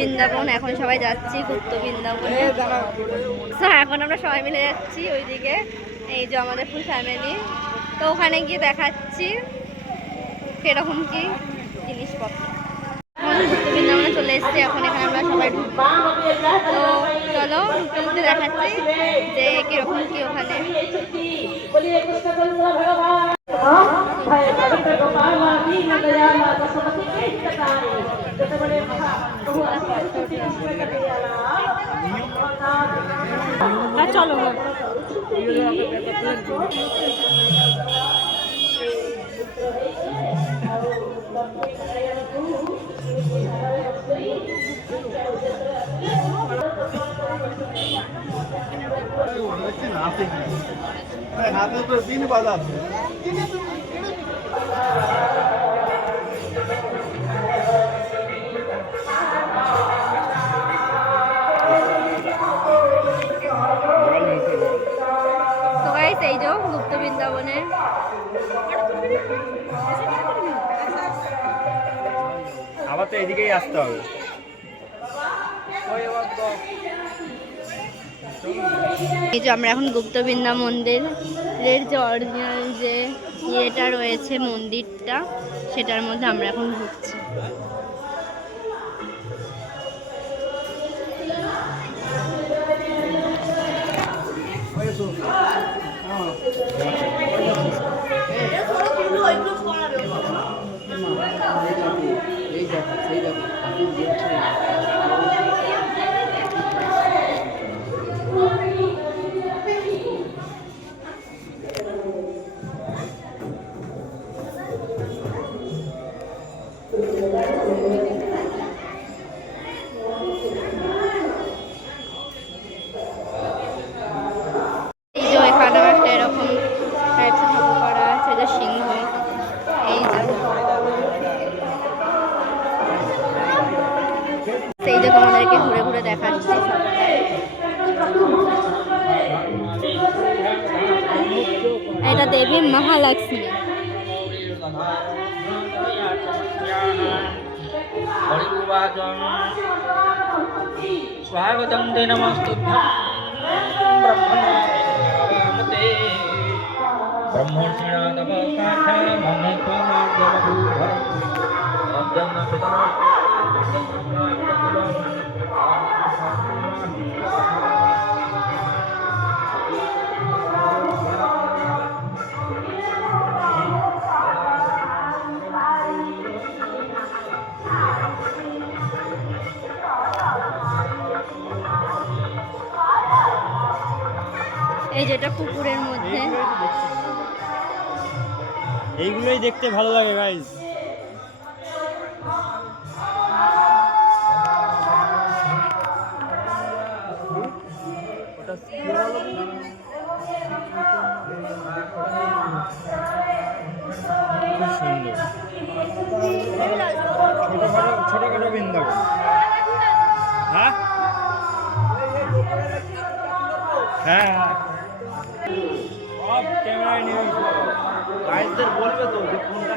বৃন্দাবন। এখন সবাই যাচ্ছি গুপ্ত বৃন্দাবনে। তো এখন আমরা সবাই মিলে যাচ্ছি ওইদিকে, এই যে আমাদের ফুল ফ্যামিলি। তো ওখানে গিয়ে দেখাচ্ছি কিরকম কি জিনিসপত্র। গুপ্ত বৃন্দাবনে চলে এসেছি, এখন এখানে আমরা সবাই ঢুকবো। তো চলো ঢুকতে ঢুকতে দেখাচ্ছি যে কিরকম কি ওখানে। চলো হাতে তো দিন বাজার এই যে গুপ্ত বৃন্দাবনে আবার তো এদিকেই আসতে হবে। এই যে আমরা এখন গুপ্ত বৃন্দা মন্দিরের যে অরিজিনাল যে ইয়েটা রয়েছে মন্দিরটা, সেটার মধ্যে আমরা এখন ঢুকছি। সেই যে তোমাদেরকে ঘুরে ঘুরে দেখাচ্ছি। এটা দেবী মহালক্ষ্মী। स्वागतं ते नमस्तुभ्यं ब्रह्मणा तपसा এই যেটা পুকুরের মধ্যে, এইগুলোই দেখতে ভালো লাগে গাইস। ছোটখাটো বৃন্দাবন। হ্যাঁ হ্যাঁ সব ক্যামেরায় নিয়ে গাইডদের বলবে তো যে কোনটা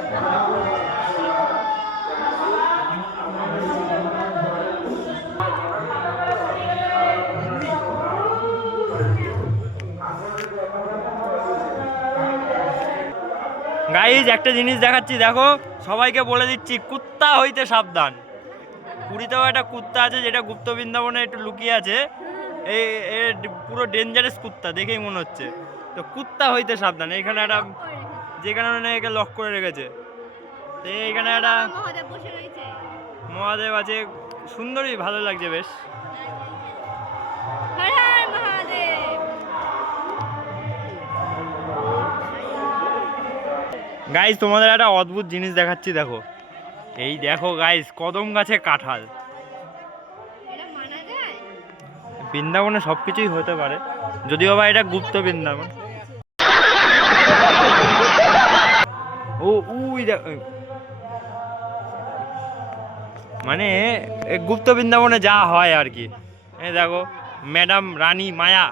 গাইজ। একটা জিনিস দেখাচ্ছি দেখো, সবাইকে বলে দিচ্ছি কুত্তা হইতে সাবধান। পুরীতেও একটা কুত্তা আছে যেটা গুপ্ত বৃন্দাবনে একটু লুকিয়ে আছে। এই পুরো ডেঞ্জারাস কুত্তা দেখেই মনে হচ্ছে। তো কুত্তা হইতে সাবধান। এখানে একটা যেখানে মানে একে লক করে রেখেছে, তো এইখানে একটা মহাদেব আছে, সুন্দরই ভালো লাগছে বেশ। গাইজ তোমাদের একটা অদ্ভুত জিনিস দেখাচ্ছি দেখো। এই দেখো গাইজ, কদম গাছে কাঁঠাল। বৃন্দাবনে সবকিছুই হতে পারে, যদিও বা এটা গুপ্ত বৃন্দাবন। ও উই মানে গুপ্ত বৃন্দাবনে যা হয় আর কি। এই দেখো ম্যাডাম রানী মায়া।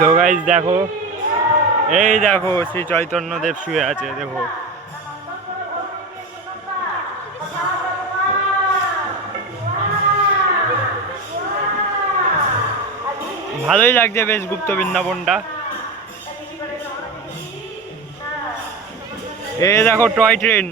তো গাইজ দেখো, এই দেখো শ্রী চৈতন্যদেব শুয়ে আছে দেখো। ভালোই লাগছে বেশ গুপ্ত বৃন্দাবনটা। এই দেখো টয় ট্রেন।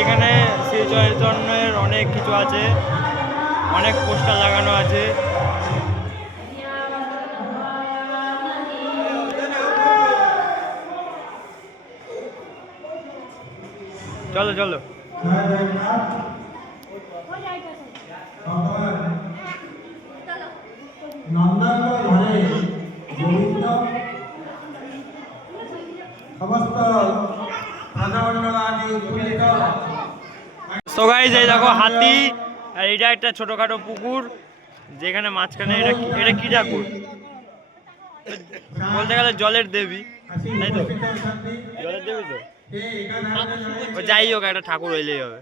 এখানে শ্রী চৈতন্যের অনেক কিছু আছে, অনেক পোস্টার লাগানো আছে। চলো চলো। তো গাইস এই দেখো হাতি, আর এটা একটা ছোটখাটো পুকুর যেখানে মাঝখানে এটা কি ঠাকুর বলতে গেলে জলের দেবী, তাই তো? জলের দেবী তো যাই হোক একটা ঠাকুর হইলেই হবে।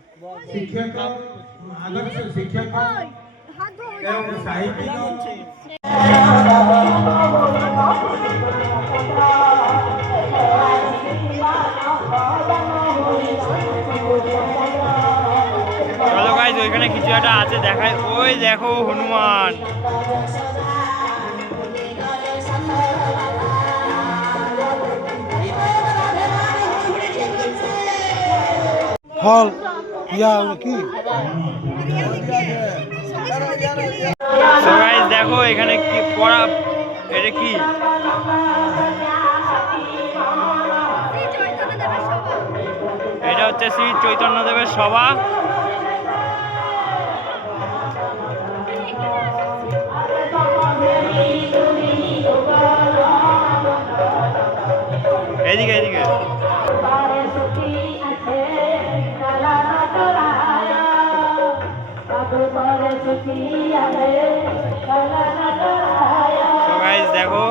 চলো গাইস ওইখানে কিছু একটা আছে দেখায়, ওই দেখো হনুমান। ফল ইয়া কি So guys, দেখো এখানে কি পড়া, এটা কি? এটা হচ্ছে শ্রী চৈতন্যদেবের সভা। এদিকে এদিকে So guys, দেখো